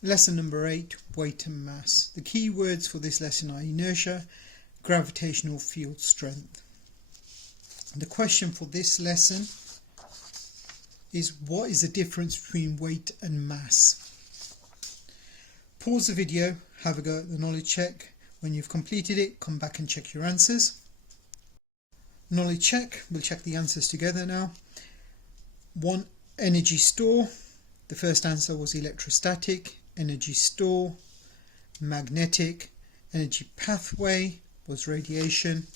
Lesson number 8, weight and mass. The key words for this lesson are inertia, gravitational field strength. The question for this lesson is, what is the difference between weight and mass? Pause the video, have a go at the knowledge check. When you've completed it, come back and check your answers. Knowledge check, we'll check the answers together now. 1. Energy store. The first answer was electrostatic. Energy store. Magnetic. Energy pathway was radiation.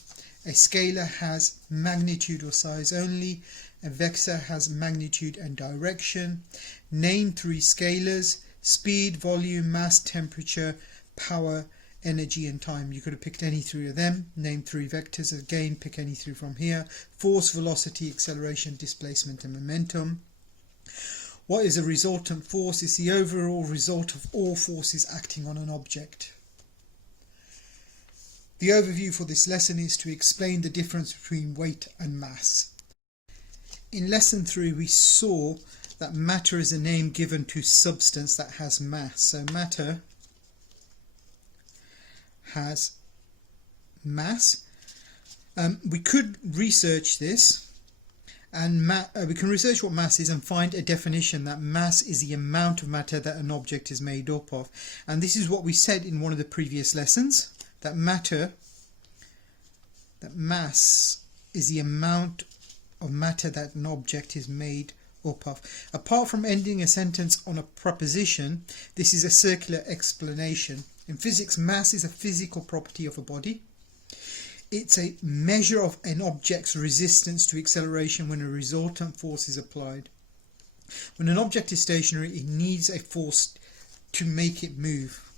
A scalar has magnitude or size only. A vector has magnitude and direction. Name 3 scalars: speed, volume, mass, temperature, power, energy and time. You could have picked any 3 of them. Name 3 vectors. Again, pick any 3 from here. Force, velocity, acceleration, displacement and momentum. What is a resultant force? It's the overall result of all forces acting on an object. The overview for this lesson is to explain the difference between weight and mass. In lesson 3 we saw that matter is a name given to substance that has mass. So matter has mass. We could research this, and we can research what mass is and find a definition that mass is the amount of matter that an object is made up of. And this is what we said in one of the previous lessons, that mass is the amount of matter that an object is made up of. Apart from ending a sentence on a proposition, this is a circular explanation. In physics, mass is a physical property of a body. It's a measure of an object's resistance to acceleration when a resultant force is applied. When an object is stationary, it needs a force to make it move.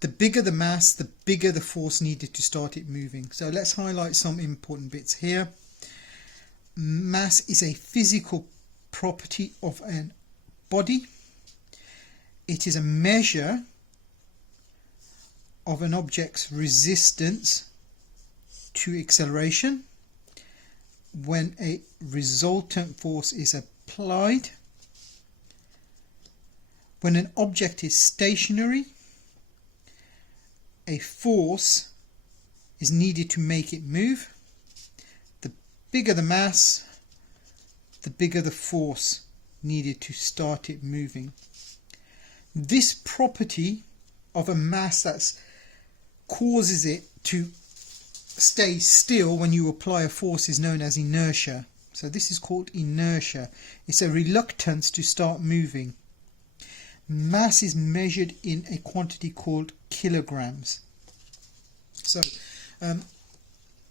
The bigger the mass, the bigger the force needed to start it moving. So let's highlight some important bits here. Mass is a physical property of a body. It is a measure of an object's resistance to acceleration when a resultant force is applied. When an object is stationary, a force is needed to make it move. The bigger the mass, the bigger the force needed to start it moving. This property of a mass that causes it to stay still when you apply a force is known as inertia. So this is called inertia. It's a reluctance to start moving. Mass is measured in a quantity called kilograms. So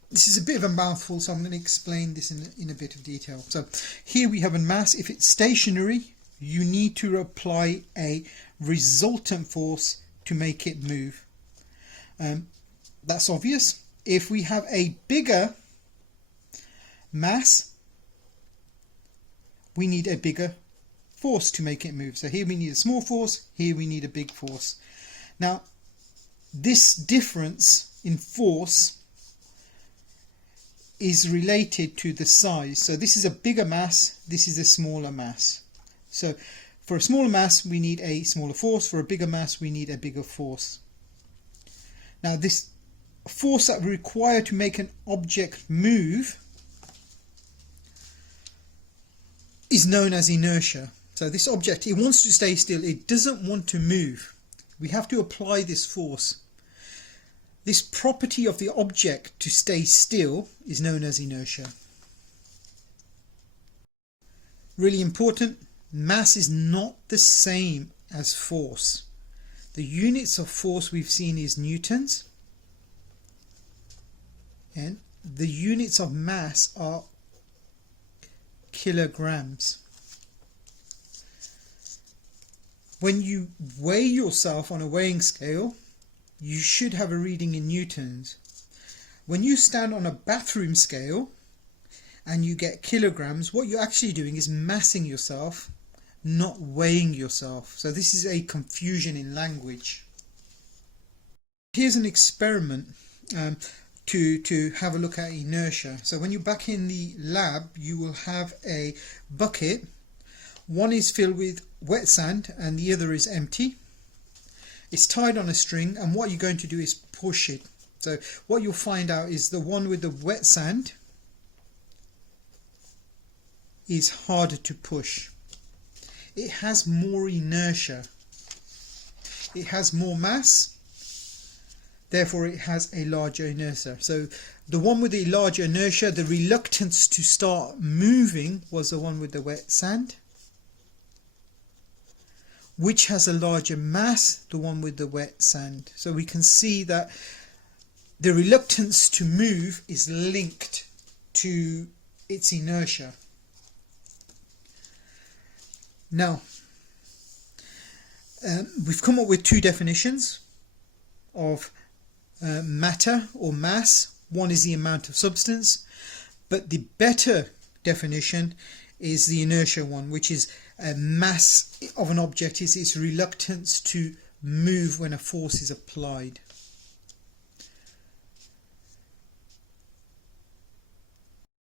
this is a bit of a mouthful, so I'm going to explain this in a bit of detail. So here we have a mass. If it's stationary, you need to apply a resultant force to make it move. That's obvious. If we have a bigger mass, we need a bigger force to make it move. So here we need a small force, here we need a big force. Now, this difference in force is related to the size. So this is a bigger mass, this is a smaller mass. So for a smaller mass, we need a smaller force. For a bigger mass, we need a bigger force. Now, this force that we require to make an object move is known as inertia. So this object, it wants to stay still, it doesn't want to move. We have to apply this force. This property of the object to stay still is known as inertia. Really important, mass is not the same as force. The units of force we've seen is newtons, and the units of mass are kilograms. When you weigh yourself on a weighing scale, you should have a reading in newtons. When you stand on a bathroom scale and you get kilograms, what you're actually doing is massing yourself, not weighing yourself. So this is a confusion in language. Here's an experiment to have a look at inertia. So when you're back in the lab, you will have a bucket. One is filled with wet sand and the other is empty. It's tied on a string, and what you're going to do is push it. So what you'll find out is the one with the wet sand is harder to push. It has more inertia. It has more mass, therefore it has a larger inertia. So the one with the larger inertia, the reluctance to start moving was the one with the wet sand, which has a larger mass, the one with the wet sand. So we can see that the reluctance to move is linked to its inertia. Now, we've come up with two definitions of matter or mass. One is the amount of substance, but the better definition is the inertia one, which is mass of an object is its reluctance to move when a force is applied.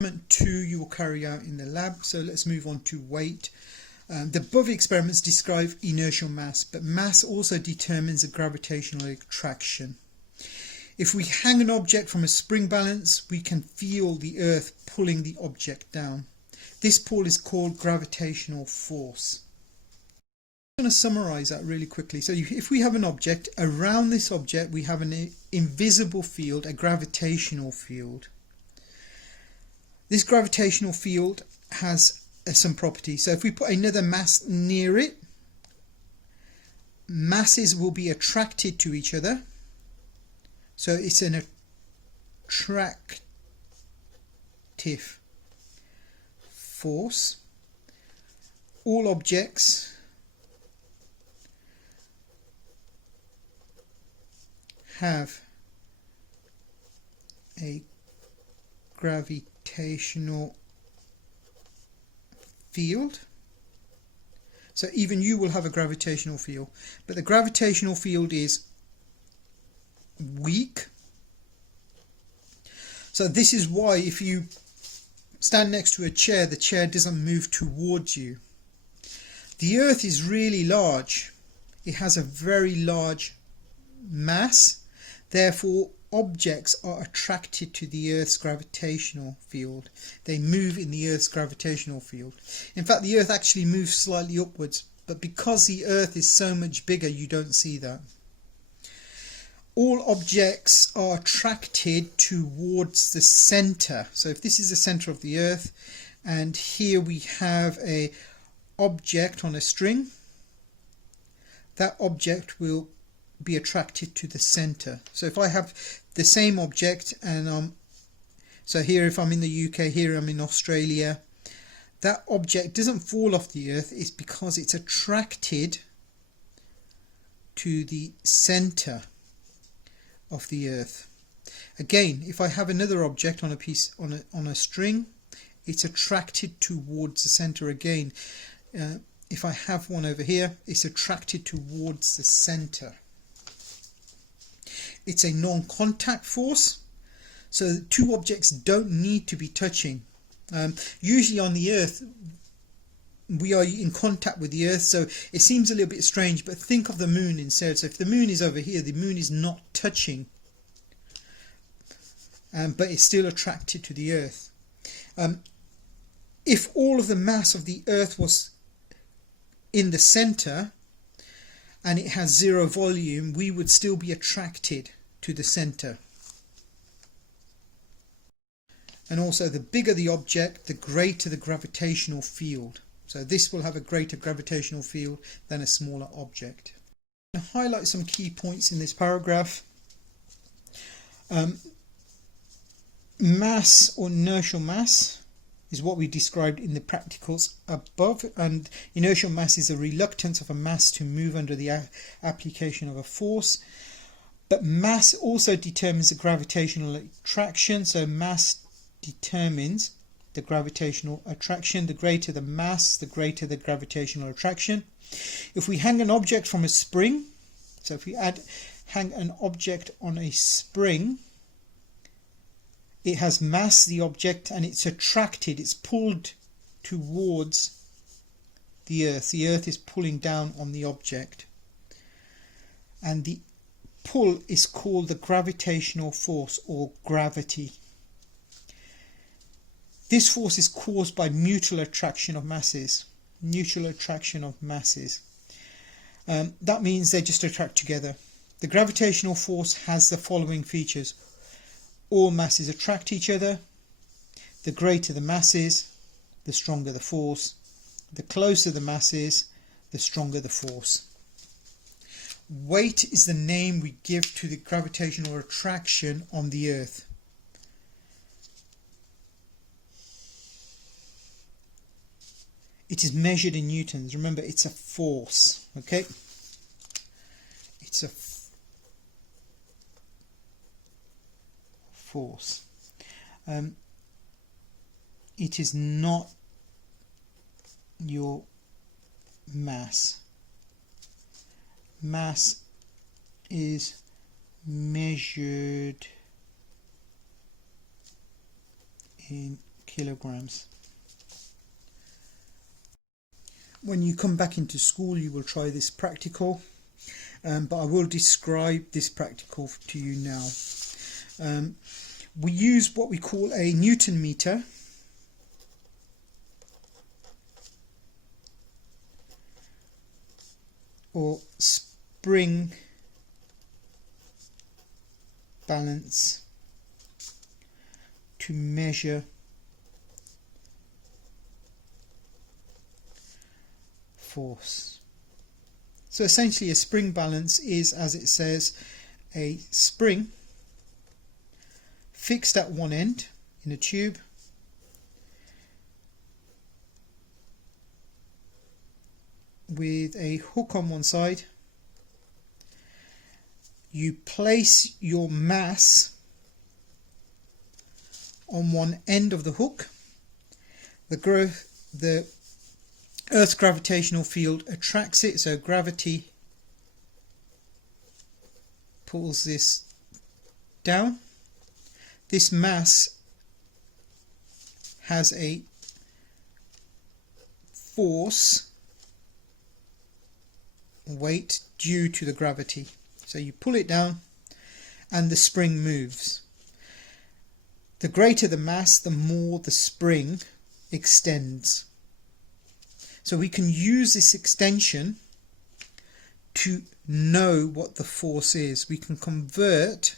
Experiment 2 you will carry out in the lab, so let's move on to weight. The above experiments describe inertial mass, but mass also determines the gravitational attraction. If we hang an object from a spring balance, we can feel the earth pulling the object down. This pull is called gravitational force. I'm going to summarize that really quickly. So if we have an object, around this object we have an invisible field, a gravitational field. This gravitational field has some properties. So if we put another mass near it, masses will be attracted to each other. So it's an attractive force. All objects have a gravitational field. So even you will have a gravitational field, but the gravitational field is weak. So this is why if you stand next to a chair, the chair doesn't move towards you. The Earth is really large. It has a very large mass. Therefore, objects are attracted to the Earth's gravitational field. They move in the Earth's gravitational field. In fact, the Earth actually moves slightly upwards, but because the Earth is so much bigger, you don't see that. All objects are attracted towards the center. So if this is the center of the Earth, and here we have a object on a string, that object will be attracted to the center. So if I have the same object, and so here if I'm in the UK, here I'm in Australia, that object doesn't fall off the Earth. It's because it's attracted to the center of the Earth. Again, if I have another object on a piece on a string, it's attracted towards the center again. If I have one over here, it's attracted towards the center. It's a non-contact force, so two objects don't need to be touching. Usually on the Earth we are in contact with the Earth, so it seems a little bit strange, but think of the moon instead. So if the moon is over here, the moon is not touching, but it's still attracted to the Earth. If all of the mass of the Earth was in the center and it has zero volume, we would still be attracted to the center. And also, the bigger the object, the greater the gravitational field. So this will have a greater gravitational field than a smaller object. I'm going to highlight some key points in this paragraph. Mass or inertial mass is what we described in the practicals above, and inertial mass is a reluctance of a mass to move under the application of a force. But mass also determines the gravitational attraction, so mass determines the gravitational attraction. The greater the mass, the greater the gravitational attraction. If we hang an object from a spring, so if we hang an object on a spring, it has mass, the object, and it's attracted, it's pulled towards the Earth. The Earth is pulling down on the object. and the pull is called the gravitational force or gravity. This force is caused by mutual attraction of masses. Mutual attraction of masses. That means they just attract together. The gravitational force has the following features. All masses attract each other. The greater the masses, the stronger the force. The closer the masses, the stronger the force. Weight is the name we give to the gravitational attraction on the Earth. It is measured in newtons. Remember, it's a force, okay? It's a force. It is not your mass. Mass is measured in kilograms. When you come back into school, you will try this practical, but I will describe this practical to you now. We use what we call a Newton meter. Or spring balance to measure force. So essentially a spring balance is, as it says, a spring fixed at one end in a tube with a hook on one side. You place your mass on one end of the hook. The Earth's gravitational field attracts it, so gravity pulls this down. This mass has a force, weight, due to the gravity. So you pull it down and the spring moves. The greater the mass, the more the spring extends. So we can use this extension to know what the force is. We can convert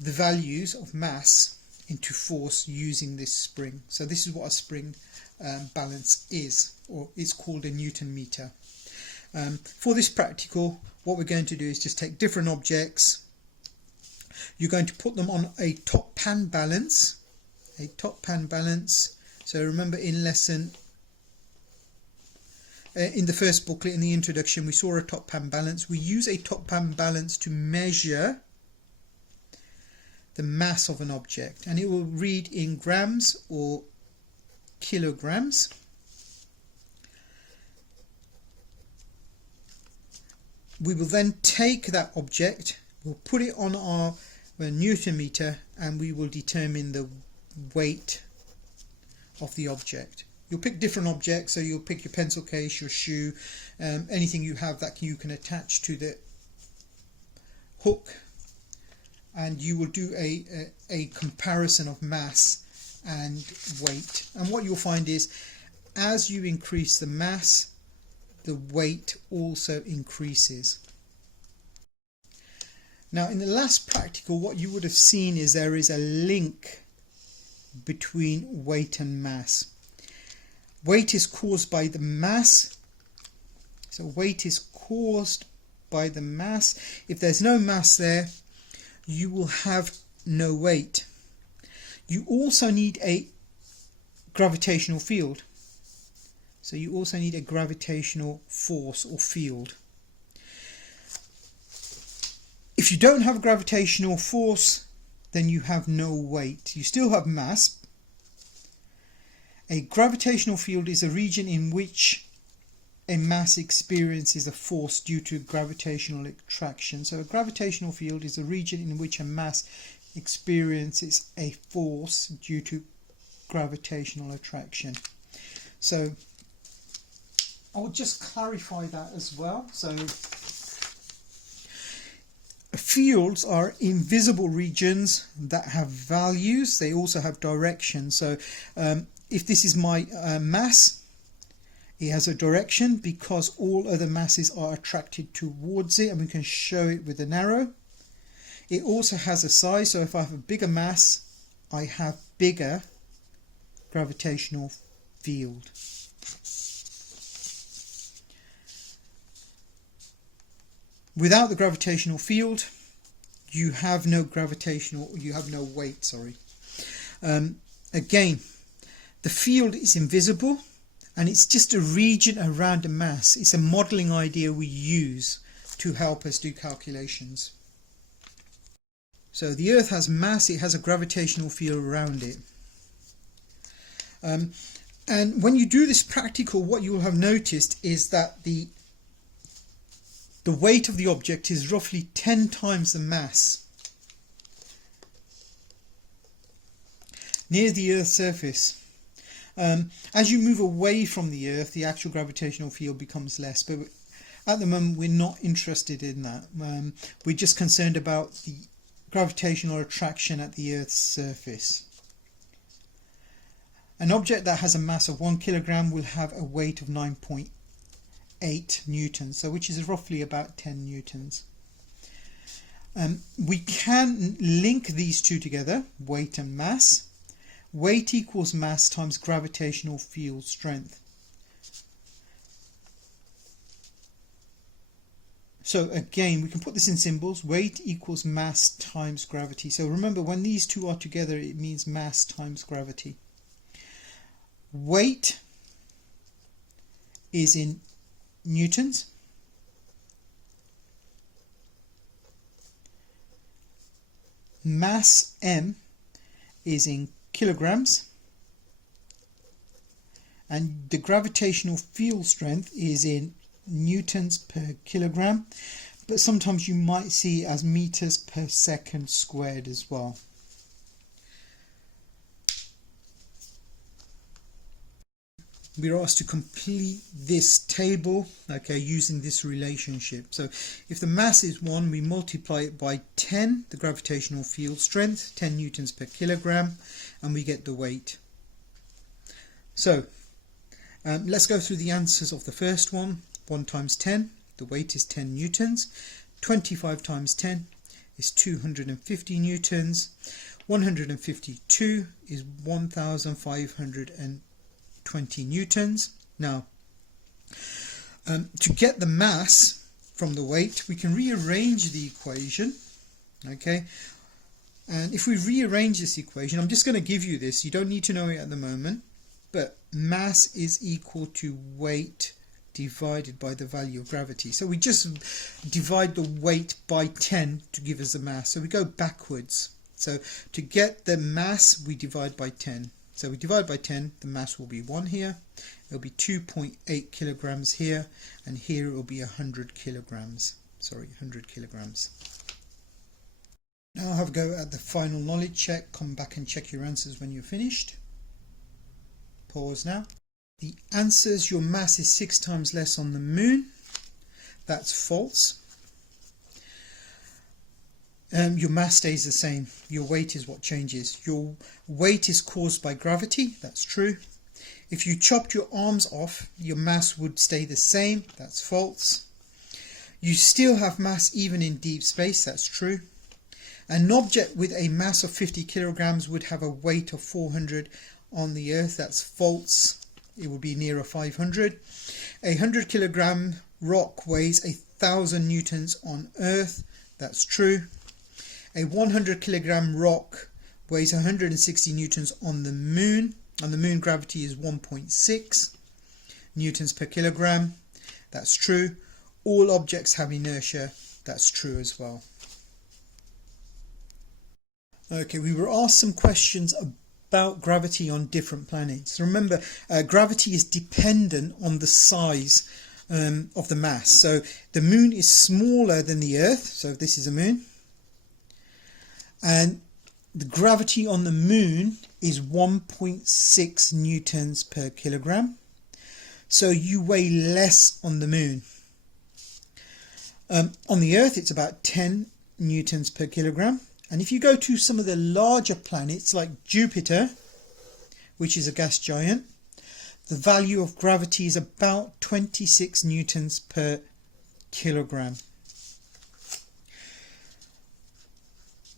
the values of mass into force using this spring. So this is what a spring balance is, or it's called a Newton meter. For this practical, what we're going to do is just take different objects. You're going to put them on a top pan balance. A top pan balance. So remember in lesson in the first booklet, in the introduction, we saw a top pan balance. We use a top pan balance to measure the mass of an object, and it will read in grams or kilograms. We will then take that object, we'll put it on our Newton meter, and we will determine the weight of the object. You'll pick different objects, so you'll pick your pencil case, your shoe, anything you have that you can attach to the hook, and you will do a comparison of mass and weight. And what you'll find is, as you increase the mass, the weight also increases. Now in the last practical, what you would have seen is there is a link between weight and mass. Weight is caused by the mass. So weight is caused by the mass. If there's no mass there, you will have no weight. You also need a gravitational field. So you also need a gravitational force or field. If you don't have a gravitational force, then you have no weight. You still have mass. A gravitational field is a region in which a mass experiences a force due to gravitational attraction. So a gravitational field is a region in which a mass experiences a force due to gravitational attraction. So I'll just clarify that as well. So fields are invisible regions that have values. They also have direction. So if this is my mass, it has a direction because all other masses are attracted towards it, and we can show it with an arrow. It also has a size, so if I have a bigger mass, I have bigger gravitational field. Without the gravitational field, you have no weight, sorry. Again, the field is invisible and it's just a region around a mass. It's a modelling idea we use to help us do calculations. So the Earth has mass, it has a gravitational field around it. And when you do this practical, what you will have noticed is that the weight of the object is roughly 10 times the mass near the Earth's surface. As you move away from the Earth, the actual gravitational field becomes less, but at the moment we're not interested in that. We're just concerned about the gravitational attraction at the Earth's surface. An object that has a mass of 1 kilogram will have a weight of 9.8 newtons, so which is roughly about 10 newtons. We can link these two together, weight and mass. Weight equals mass times gravitational field strength. So again, we can put this in symbols. Weight equals mass times gravity. So remember, when these two are together, it means mass times gravity. Weight is in newtons. Mass M is in kilograms. And the gravitational field strength is in newtons per kilogram, but sometimes you might see it as meters per second squared as well. We're asked to complete this table, okay, using this relationship. So if the mass is 1, we multiply it by 10, the gravitational field strength, 10 newtons per kilogram, and we get the weight. So let's go through the answers of the first one. 1 times 10, the weight is 10 newtons. 25 times 10 is 250 newtons. 152 is 1,520 newtons. Now, to get the mass from the weight, we can rearrange the equation, okay? And if we rearrange this equation, I'm just going to give you this, you don't need to know it at the moment, but mass is equal to weight divided by the value of gravity. So we just divide the weight by 10 to give us the mass. So we go backwards. So to get the mass, we divide by 10. So we divide by 10, the mass will be 1 here, it'll be 2.8 kilograms here, and here it will be 100 kilograms. Sorry, 100 kilograms. Now I'll have a go at the final knowledge check. Come back and check your answers when you're finished. Pause now. The answers, your mass is 6 times less on the moon. That's false. Your mass stays the same. Your weight is what changes. Your weight is caused by gravity. That's true. If you chopped your arms off, your mass would stay the same. That's false. You still have mass even in deep space. That's true. An object with a mass of 50 kilograms would have a weight of 400 on the Earth. That's false. It would be nearer 500. A 100 kilogram rock weighs 1,000 newtons on Earth. That's true. A 100 kilogram rock weighs 160 newtons on the moon. On the moon, gravity is 1.6 newtons per kilogram. That's true. All objects have inertia. That's true as well. Okay, we were asked some questions about gravity on different planets. Remember, gravity is dependent on the size of the mass. So the moon is smaller than the Earth. So this is a moon. And the gravity on the moon is 1.6 newtons per kilogram. So you weigh less on the moon. On the Earth, it's about 10 newtons per kilogram. And if you go to some of the larger planets like Jupiter, which is a gas giant, the value of gravity is about 26 newtons per kilogram.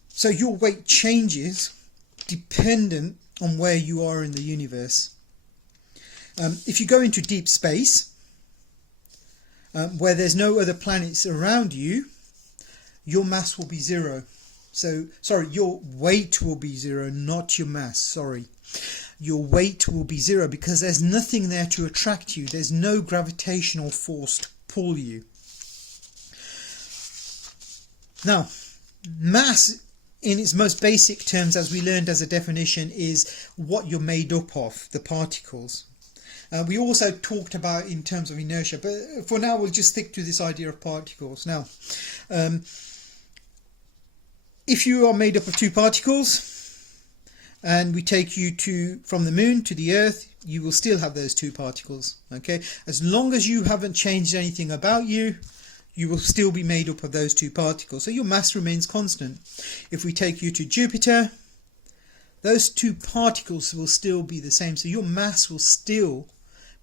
So your weight changes dependent on where you are in the universe. If you go into deep space, where there's no other planets around you, your mass will be zero. So, sorry, your weight will be zero, not your mass, sorry. Your weight will be zero because there's nothing there to attract you. There's no gravitational force to pull you. Now, mass in its most basic terms, as we learned as a definition, is what you're made up of, the particles. We also talked about in terms of inertia, but for now we'll just stick to this idea of particles. Now, if you are made up of two particles and we take you from the moon to the earth, you will still have those two particles. Okay, as long as you haven't changed anything about you, you will still be made up of those two particles. So your mass remains constant. If we take you to Jupiter, those two particles will still be the same. So your mass will still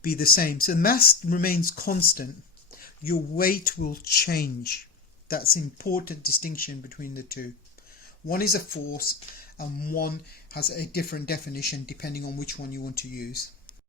be the same. So mass remains constant. Your weight will change. That's an important distinction between the two. One is a force and one has a different definition depending on which one you want to use.